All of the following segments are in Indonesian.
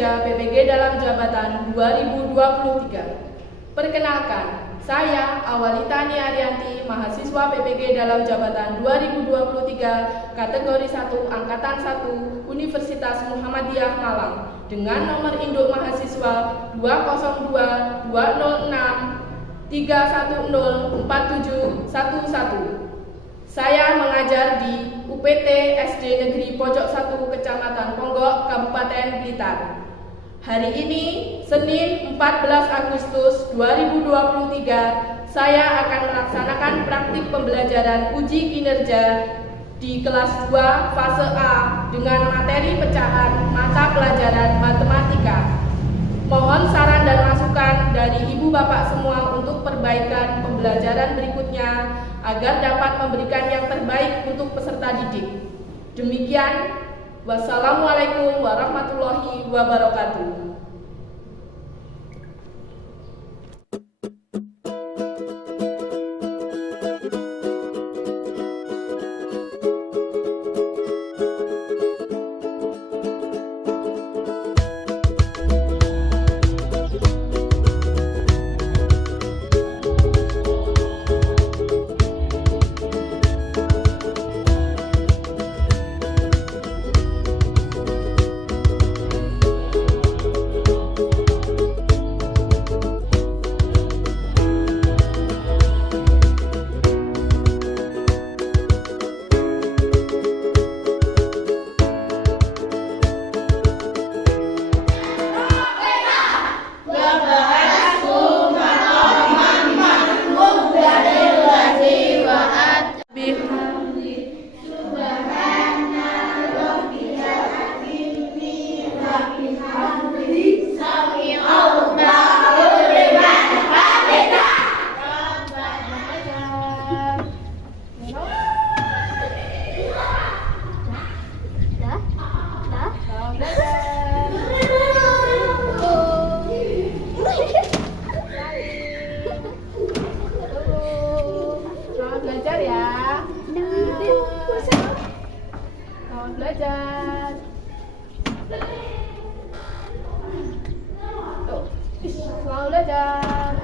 Kinerja PPG dalam Jabatan 2023. Perkenalkan, saya Awalita Niarianti, mahasiswa PPG dalam Jabatan 2023, kategori 1, Angkatan 1, Universitas Muhammadiyah Malang, dengan nomor induk mahasiswa 202 206 3104711. Saya mengajar di UPT SD Negeri Pojok 1 Kecamatan Ponggok, Kabupaten Blitar. Hari ini, Senin 14 Agustus 2023, saya akan melaksanakan praktik pembelajaran uji kinerja di kelas 2 fase A dengan materi pecahan mata pelajaran matematika. Mohon saran dan masukan dari Ibu Bapak semua untuk perbaikan pembelajaran berikutnya agar dapat memberikan yang terbaik untuk peserta didik. Demikian, wassalamualaikum warahmatullahi wabarakatuh. Belajar ya. Selamat belajar. Tuh, selamat belajar.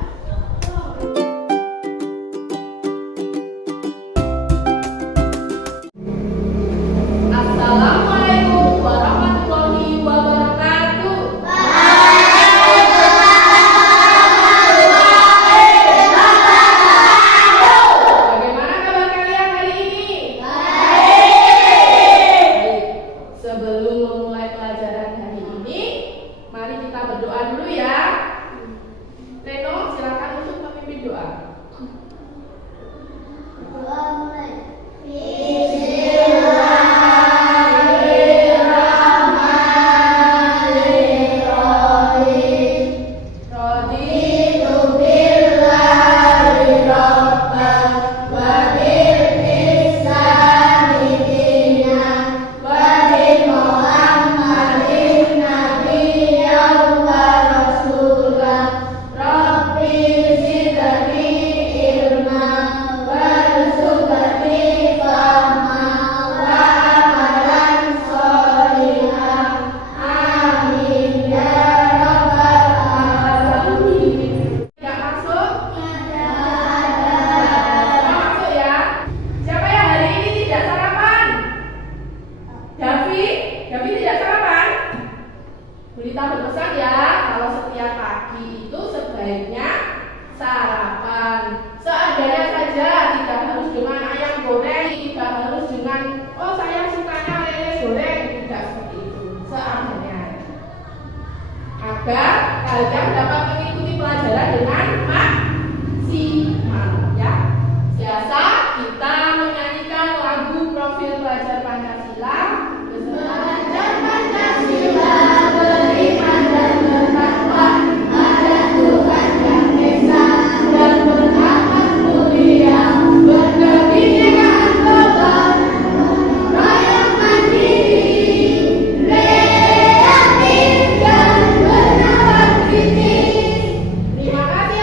Assalamualaikum warahmatullahi wabarakatuh. Sebelum memulai pelajaran hari ini, mari kita berdoa dulu ya. Reno, silakan untuk memimpin doa. Kita berpesan ya, kalau setiap pagi itu sebaiknya sarapan seadanya saja, tidak harus dengan ayam goreng, tidak harus dengan saya sukanya lele goreng, tidak seperti itu, seadanya, agar kalian dapat mengikuti pelajaran dengan maksimal ya. Biasa kita menyanyikan lagu profil pelajar Pancasila belajar Pancasila. Terima kasih.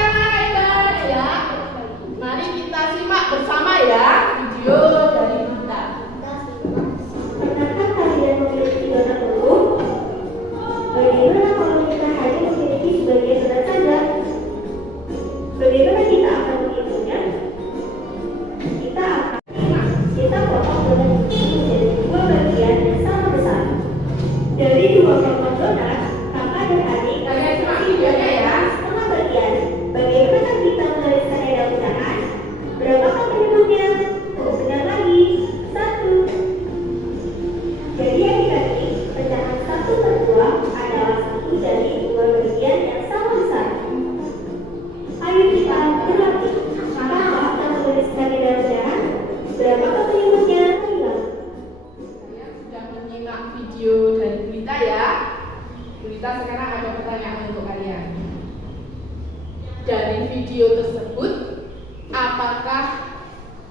Bagaimana kita akan menghitungnya? Kita potong donat ini menjadi dua bagian yang sama besar. Dari dua potong donat, kakak dan adik kasih videonya ya. Setengah bagian. Bagaimana kita menuliskannya dalam udahan? Berapakah penyebutnya? Benar lagi. 1. Jadi adik-adik, pecahan 1/2 adalah satu dari dua bagian yang sama besar. Ayo kita berlatih. Kakak akan menuliskannya dalam udahan. Berapakah penyebutnya? Kalian sudah menyimak video dari Bulita ya. Bulita sekarang ada pertanyaan untuk kalian. Dari video tersebut, apakah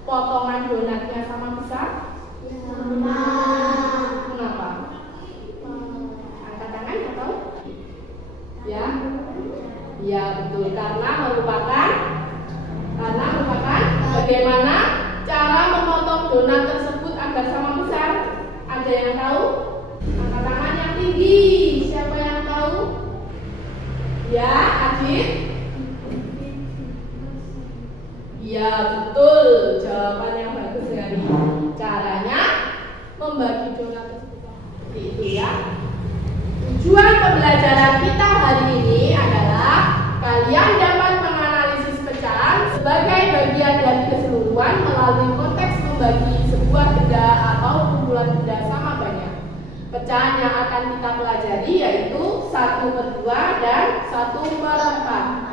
potongan donatnya sama besar? Sama. Kenapa? Angkat tangan atau? Ya? Ya betul, karena merupakan bagaimana cara memotong donat tersebut agar sama besar. Ada yang tahu? Angkat tangan yang tinggi. Siapa yang tahu? Ya, Adit? Ya betul, jawaban yang bagus sekali. Caranya membagi donat tersebut seperti itu ya. Tujuan pembelajaran kita hari ini adalah kalian dapat menganalisis pecahan sebagai bagian dari keseluruhan melalui konteks membagi sebuah benda atau kumpulan benda sama banyak. Pecahan yang akan kita pelajari yaitu 1/2 dan 1/4.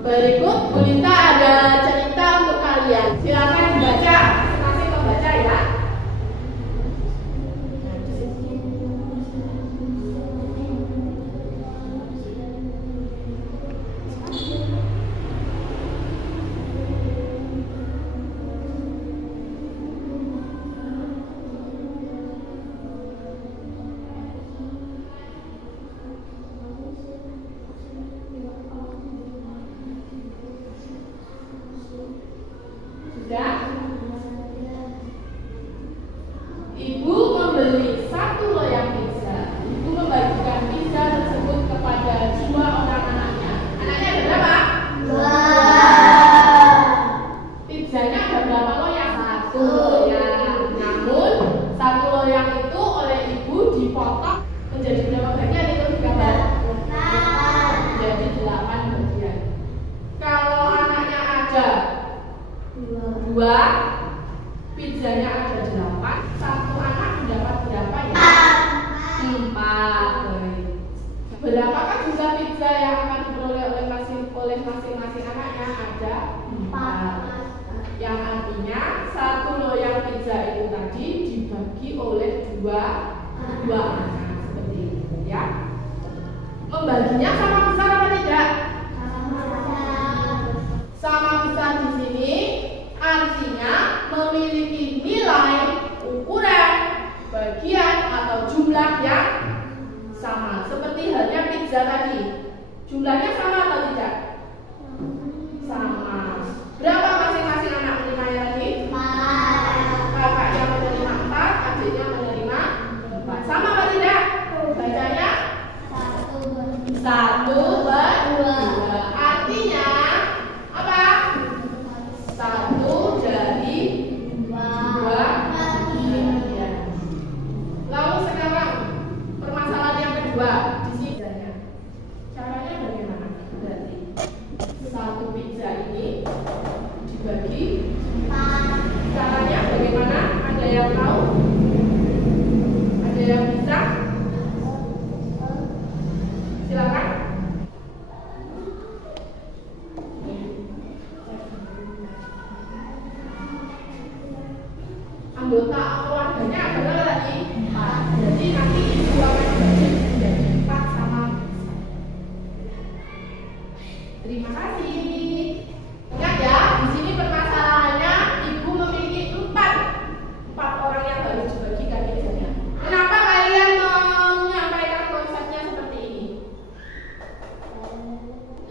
Berikut Bulita ada cerita untuk kalian. Silakan dibaca, masing-masing membaca ya. Sudah? Ibu membeli 1 loyang pizza. Ibu membagikan pizza tersebut kepada 2 orang anaknya. Anaknya ada berapa? 2. Pizzanya ada berapa loyang? 1 loyang. Namun 1 loyang itu oleh ibu dipotong menjadi berapa bagian itu digambar? 8. Jadi 8 bagian. Kalau anaknya ada 2, pizzanya ada 8, 1 anak mendapat berapa ya? 4. Berapakah jumlah pizza yang akan diperoleh oleh masing-masing anaknya? Ada 4. Yang artinya satu loyang pizza itu tadi dibagi oleh dua anak seperti itu ya. Membaginya sama besar apa tidak? Sama besar di sini artinya memiliki nilai, ukuran, bagian atau jumlah yang sama. Seperti halnya pizza tadi. Jumlahnya sama atau tidak? Sama. Berapa masing-masing anak menerimanya tadi? 4. Kakaknya menerima 4, adiknya menerima 4. Sama atau tidak? Bacanya 1/2. Artinya apa? 1 dari 2 bagian. Lalu sekarang permasalahan yang kedua di sini. Caranya bagaimana? Berarti satu pizza ini dibagi 4. Caranya bagaimana? Ada yang tahu? Ada yang bisa? Silakan. Anggota keluarganya ada berapa lagi? 4. Jadi nanti ibu akan dibagi menjadi 4 sama. Terima kasih. Ingat ya, di sini permasalahannya ibu memiliki 4 orang yang harus dibagikan pizzanya. Kenapa kalian menyampaikan konsepnya seperti ini?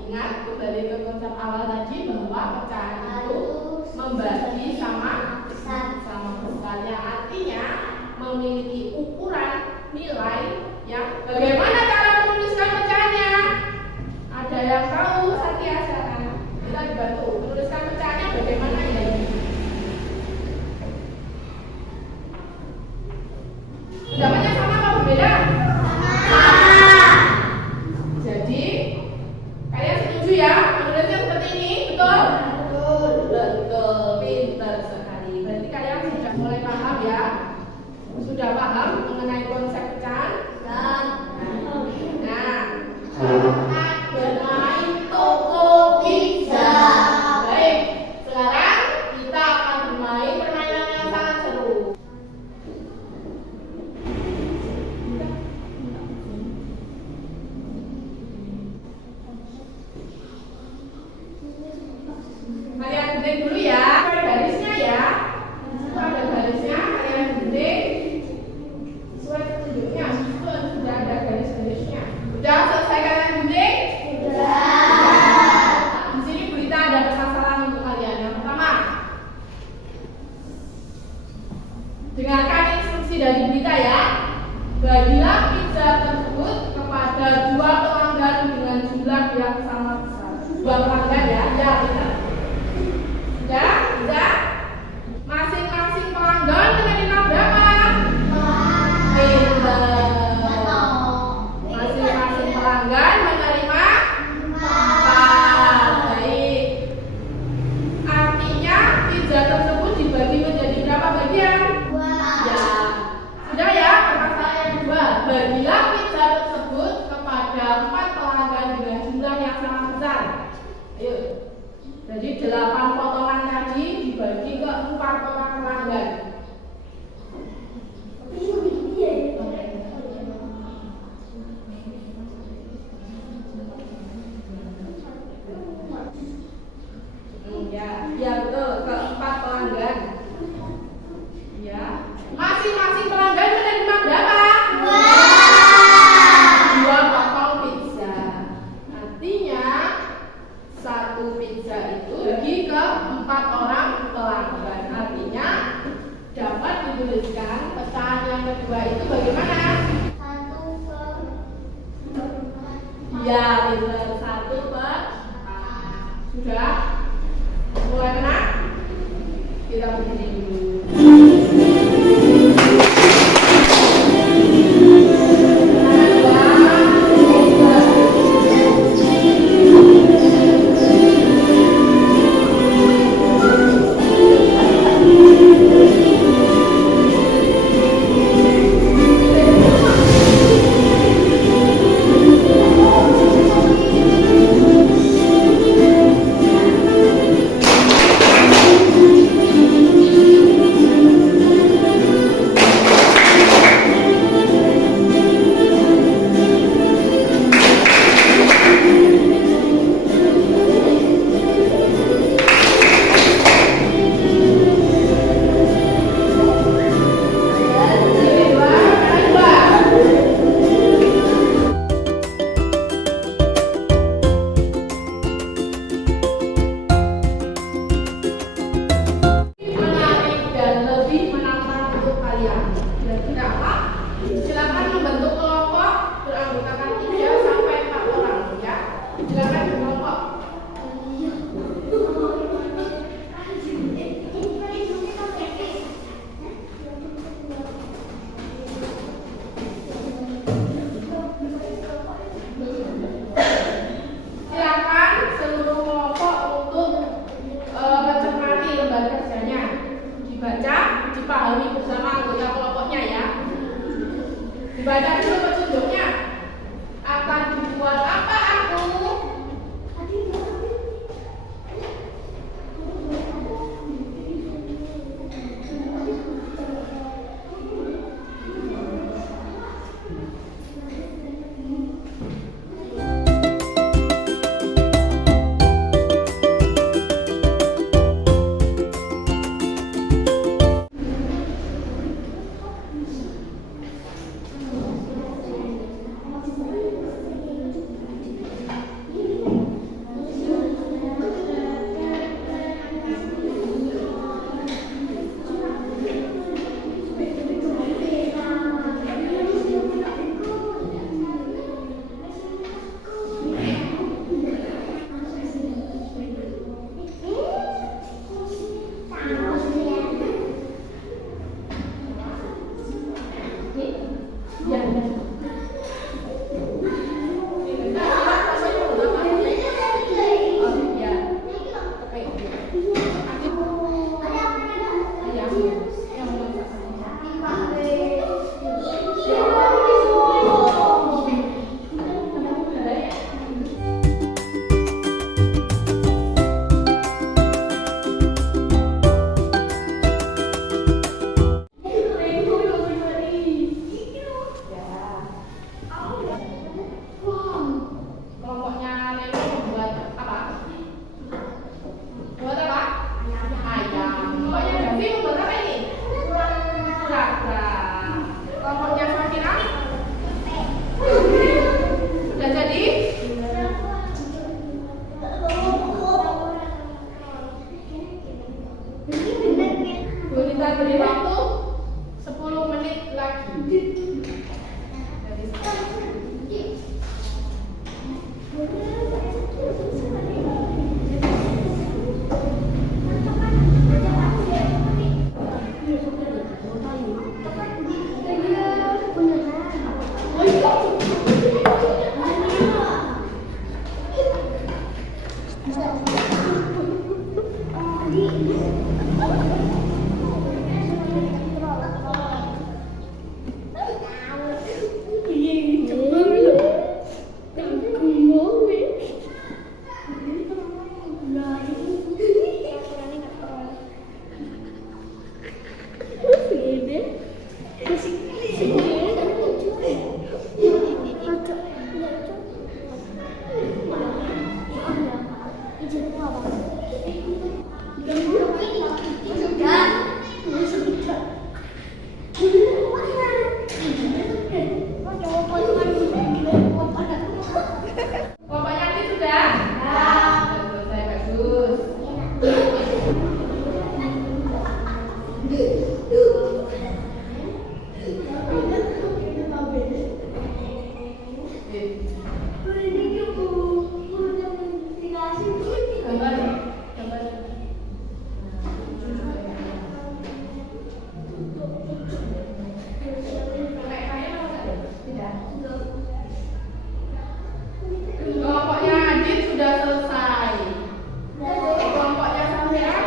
Ingat kembali ke konsep awal tadi bahwa pecahan itu membagi sama besar, yang artinya memiliki ukuran nilai yang bagaimana cara menuliskan pecahannya? Ada yang tahu? Satya, silakan. Kita dibantu menuliskan pecahannya bagaimana ya? Pendapatnya sama apa berbeda? Jadi kalian setuju ya menulisnya seperti ini, betul? Betul, pintar sekali. Berarti kalian sudah mulai paham ya? Sudah paham mengenai konsep pecahan? Nah, bermain toko pizza. Baik, sekarang kita akan bermain permainan yang sangat seru. Kalian gunting dulu ya, ada garisnya ya. Itu ada garisnya, kalian gunting sesuai petunjuknya. Itu sudah ada garis-garisnya. Udah selesai kalian gunting? Di sini berita ada permasalahan untuk kalian. Yang pertama, dengarkan instruksi dari berita ya. Bagilah pizza tersebut kepada 2 pelanggan dengan jumlah yang sama besar. 2 pelanggan ya, ya benar. Sudah, sudah. Masing-masing pelanggan menerima berapa? Pintar. Masing-masing pelanggan menerima 4. Baik. Artinya pizza tersebut dibagi menjadi berapa bagian? 2. Ya. Sudah ya, permasalahan yang kedua. Bagilah pizza tersebut kepada 4 pelanggan dengan jumlah yang sama besar. Ayo. Jadi 8 potongan tadi dibagi ke 4 orang pelanggan. Ya betul, ke 4 pelanggan. Ya. Masing-masing pelanggan menerima berapa? 2 potong pizza. Artinya 1 pizza itu bagi ke 4 orang pelanggan. Artinya dapat dituliskan pecahan yang kedua itu bagaimana? 1/4. Ya, benar, 1/4. Sudah? Mulai menang? Kita berdiri dulu. Kelompoknya Adit sudah selesai. Kelompoknya Safira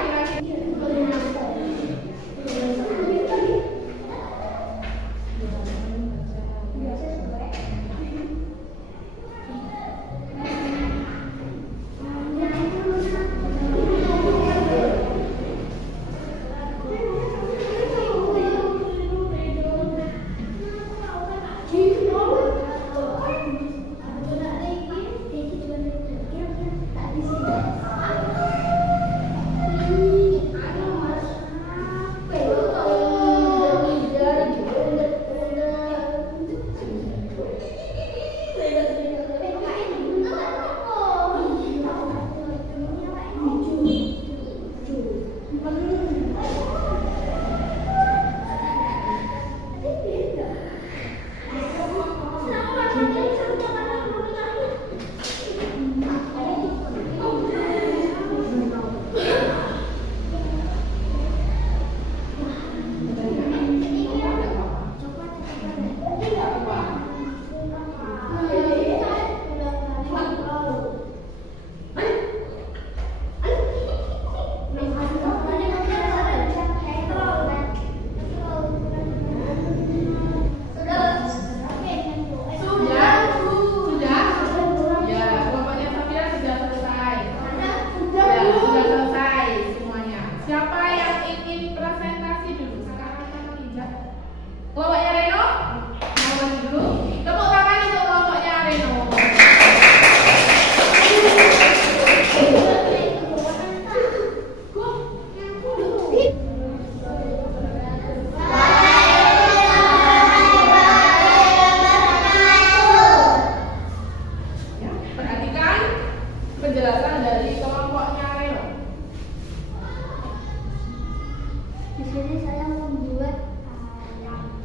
penjelasan dari kelompoknya Reno. Di sini saya membuat ayam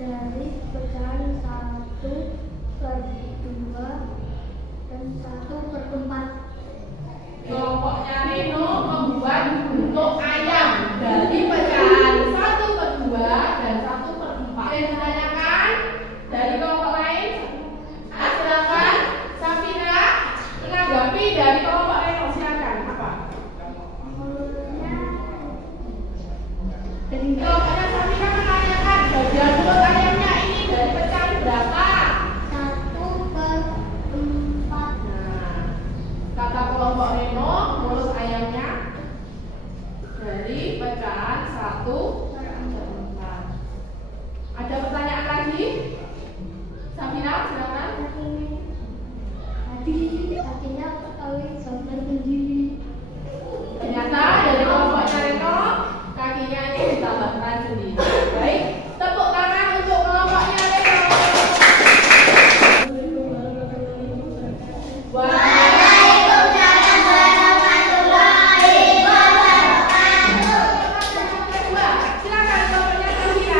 dari pecahan 1/2 dan 1/4. Kelompoknya Reno membuat bentuk ayam dari pecahan 1/2 dan 1/4. Yang ditanyakan dari kelompok lain? Silakan. Safira menanggapi dari kelompok Reno, silakan. Apa? Kelompoknya Safira menanyakan bagian mulut ayamnya ini dari pecahan berapa? 1/4. Nah, kata kelompok Reno, mulut ayamnya dari pecahan 1/4. Ada pertanyaan lagi? Safira, silakan. Artinya kali sampai sendiri. Ternyata dari kelompoknya Reno, kakinya ini ditambahkan sendiri. Baik, tepuk tangan untuk kelompoknya Reno. Waalaikumsalam warahmatullahi wabarakatuh. Silakan kelompoknya Safira.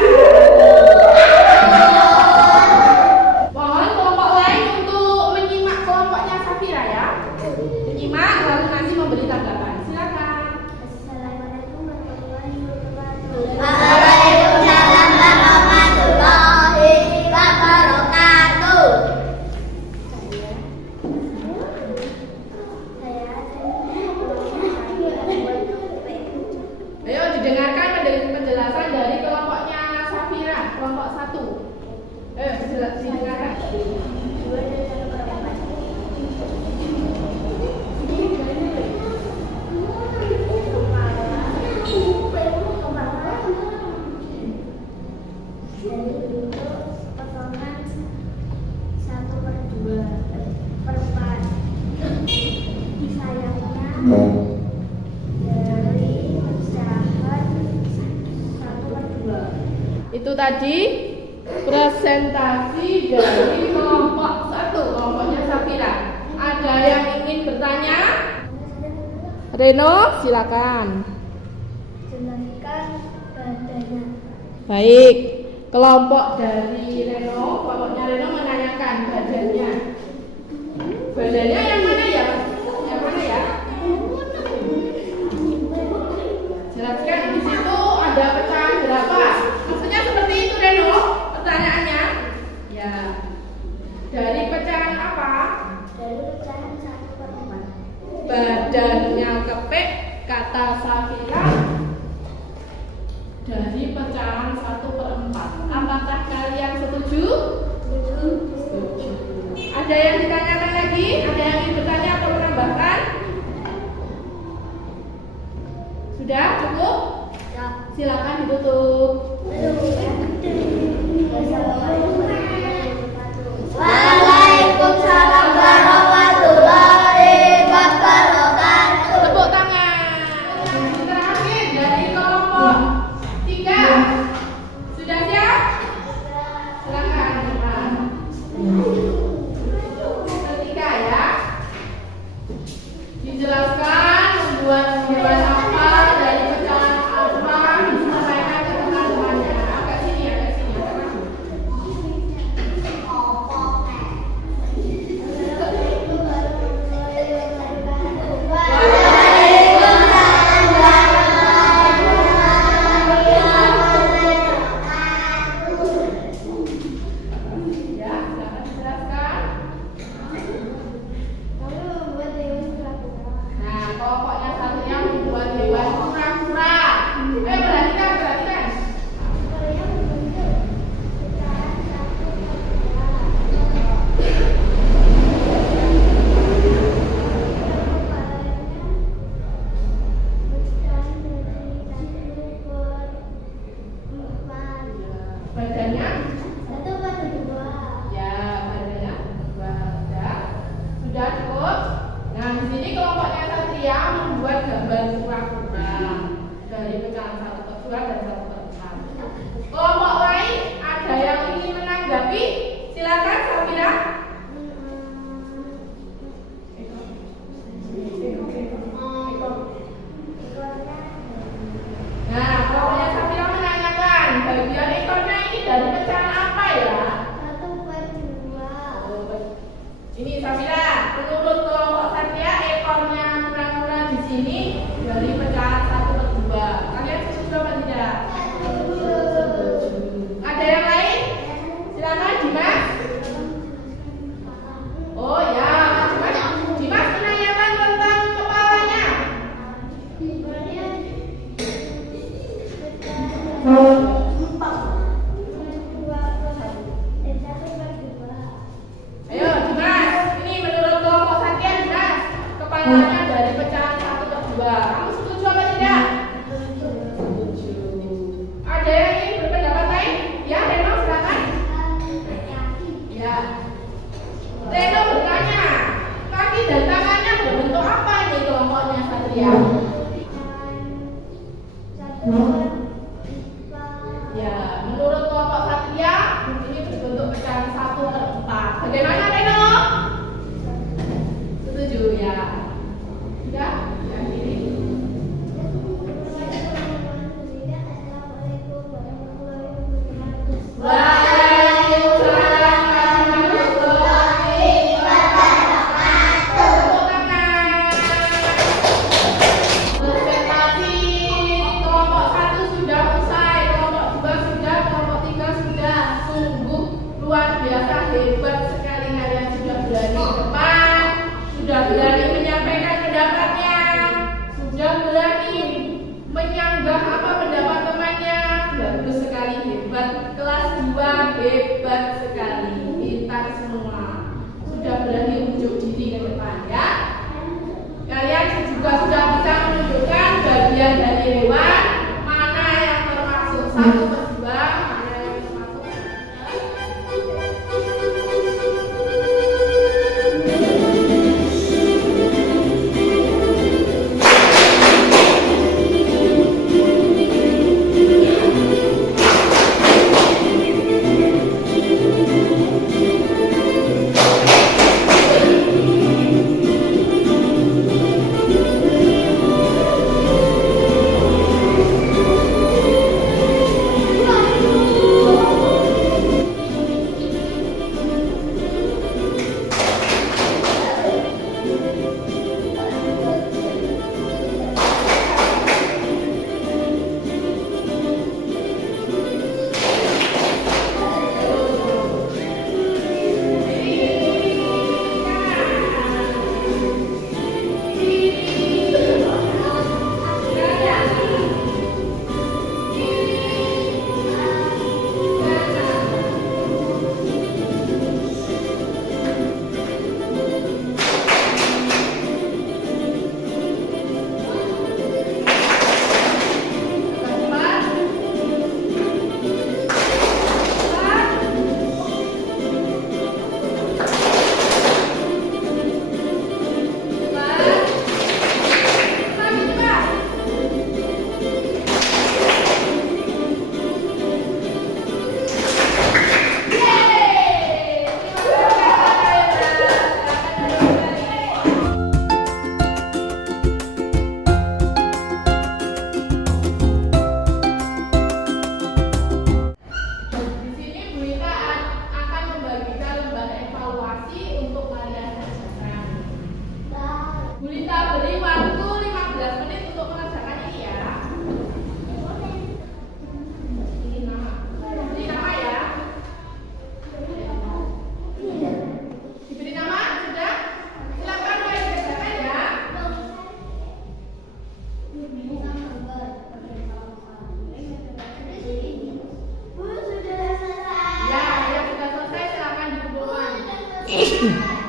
Mohon kelompok lain untuk menyimak kelompoknya Safira ya. Menyimak lalu nanti memberi tanggapan. Silakan. Assalamualaikum warahmatullahi wabarakatuh. Waalaikumsalam warahmatullahi wabarakatuh. Ayo didengarkan penjelasan dari kelompoknya Safira, kelompok 1. Didengarkan. Dari bentuk potongan 1/2/4. Sayapnya dari pecahan 1/2. Itu tadi presentasi dari kelompok 1, kelompoknya Safira. Ada yang ingin bertanya? Reno, silakan. Jelaskan badannya. Baik, kelompok dari Reno, kelompoknya Reno badannya. Badannya yang mana ya? Yang mana ya? Jelaskan di situ ada pecahan berapa? Maksudnya seperti itu Reno, pertanyaannya. Ya. Dari pecahan apa? Dari pecahan 1/4. Badannya kepek, kata Safira. Dari pecahan 1/4. Apakah kalian setuju? Setuju. Ada yang ditanyakan lagi? Ada yang ingin bertanya atau menambahkan? Sudah cukup? Ya. Silakan ditutup. Waalaikumsalam warahmatullahi wabarakatuh. Tepuk tangan. Yang terakhir dari kelompok 3. Sudah siap? Silakan. Ketiga ya. Dijelaskan membuat hewan apa dari pecahan apa, disampaikan ke teman-temannya. Agak sini, agak sini, agak maju. Ya, silakan dijelaskan. Nah, kelompoknya satu yang membuat hewan kura-kura. Perhatikan, perhatikan. Badannya, ya, badannya sudah, sudah cukup. Nah, di sini kelompoknya Satria membuat gambar kura-kura dari pecahan 1/2 dan 1/4. Kelompok lain ada yang ingin menanggapi? Silakan Safira. Nah, kelompoknya Safira menanyakan bagian ekornya ini dari pecahan apa ya? Ini Safira, menurut kelompok Satria ekornya kura-kura di sini dari pecahan 1/2. Kalian setuju apa tidak? Ada yang lain? Silakan Dimas. Oh ya, Dimas menanyakan tentang kepalanya. Ayo Dimas, ini menurut kelompok Satria Dimas, kepalanya dari pecahan 1/2. Kamu setuju apa tidak? Setuju. Ada yang ingin berpendapat lain? Ya, Reno silakan. Ya. Reno bertanya, kaki dan tangannya berbentuk apa ini kelompoknya Satria? Ya, menurut kelompok Satria ini berbentuk pecahan 1/4. Bagaimana Reno? Setuju ya. Sudah? Yang ini. Waalaikumsalam warahmatullahi wabarakatuh. Tepuk tangan. Presentasi kelompok 1 sudah usai, kelompok 2 sudah, kelompok 3 sudah. Sungguh luar biasa, hebat sekali kalian sudah berani ke depan, sudah berani menyampaikan pendapatnya, sudah berani menyanggah apa pendapat temannya. Bagus sekali, hebat. Kelas 2 hebat sekali, pintar semua. Sudah berani unjuk diri ke depan ya. Kalian juga sudah bisa menunjukkan bagian dari hewan mana yang termasuk 1/2, mana yang termasuk. Ih.